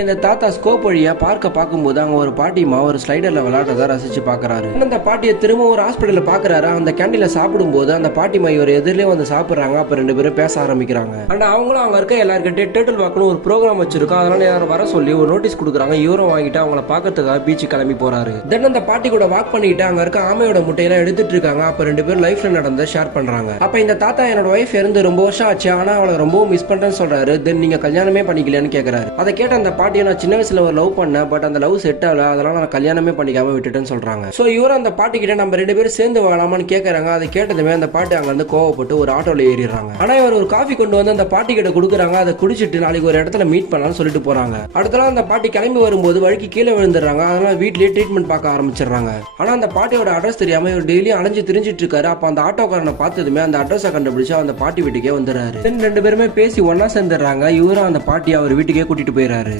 இந்த தாத்தா ஸ்கோப் வழியா பார்க்கும்போது அங்க ஒரு பாட்டிமா ஒரு ஸ்லைடர்ல விளையாடுறத ரசிச்சு பாக்குறாரு. அந்த பாட்டியை திரும்ப ஒரு ஹாஸ்பிட்டல்ல பாக்குறாரு. அந்த கேண்டீன்ல சாப்பிடும்போது அந்த பாட்டிமா இவர் எதிரிலே வந்து சாப்பிடுறாங்க. அப்ப ரெண்டு பேரும் பேச ஆரம்பிக்கிறாங்க. அண்ட் அவங்களும் அங்க இருக்க எல்லாருக்கிட்டே டேட்டில் வாக்குன்னு ஒரு ப்ரோக்ராம் வச்சிருக்கோம், அதனால யாரும் வர சொல்லி ஒரு நோட்டீஸ் கொடுக்குறாங்க. இவரும் வாங்கிட்டு அவங்கள பாக்கிறதுக்காக பீச்சு கிளம்பி போறாரு. தென் அந்த பாட்டி கூட வாக் பண்ணிட்டு அங்க இருக்க ஆமையோட முட்டையெல்லாம் எடுத்துட்டு இருக்காங்க. அப்ப ரெண்டு பேரும் லைஃப்ல நடந்த ஷேர் பண்றாங்க. அப்ப இந்த தாத்தா என்னோட ஒய்ஃப் இருந்து ரொம்ப வருஷம் ஆச்சு, ஆனா அவளை ரொம்பவும் மிஸ் பண்றேன்னு சொல்றாரு. தென் நீங்க கல்யாணமே பண்ணிக்கலன்னு கேக்குறாரு. அதை கேட்ட அந்த பாட்டியை நான் சின்ன வயசுல ஒரு லவ் பண்ண, பட் அந்த லவ் செட் ஆகல, அதனால நான் கல்யாணமே பண்ணிக்காம விட்டுட்டேன்னு சொல்றாங்க. சோ இவரும் அந்த பாட்டி கிட்ட நம்ம ரெண்டு பேரும் சேர்ந்து வாழலாமான்னு கேக்குறாங்க. அதை கேட்டதுமே அந்த பாட்டி அங்க இருந்து கோவப்பட்டு ஒரு ஆட்டோல ஏறிடுறாங்க. ஆனா இவர் ஒரு காஃபி கொண்டு வந்து அந்த பாட்டி கிட்ட கொடுக்குறாங்க. அதை குடிச்சிட்டு நாளைக்கு ஒரு இடத்துல மீட் பண்ணலாம்னு சொல்லிட்டு போறாங்க. அடுத்த நாள் அந்த பாட்டி கிளம்பி வரும்போது வழிக்கு கீழே விழுந்துடுறாங்க. அதனால வீட்லயே ட்ரீட்மெண்ட் பார்க்க ஆரம்பிச்சிடுறாங்க. ஆனா அந்த பாட்டியோட அட்ரஸ் தெரியாம இவர் டெய்லி அலைஞ்சு திரிஞ்சிட்டு இருக்காரு. அப்ப அந்த ஆட்டோக்காரனை பார்த்ததுமே அந்த அட்ரஸை கண்டுபிடிச்சு அந்த பாட்டி வீட்டுக்கே வந்துடுறாரு. ரெண்டு பேருமே பேசி ஒன்னா சேர்ந்துடுறாங்க. இவரும் அந்த பாட்டி அவர் வீட்டுக்கே கூட்டிட்டு போயிடுறாரு.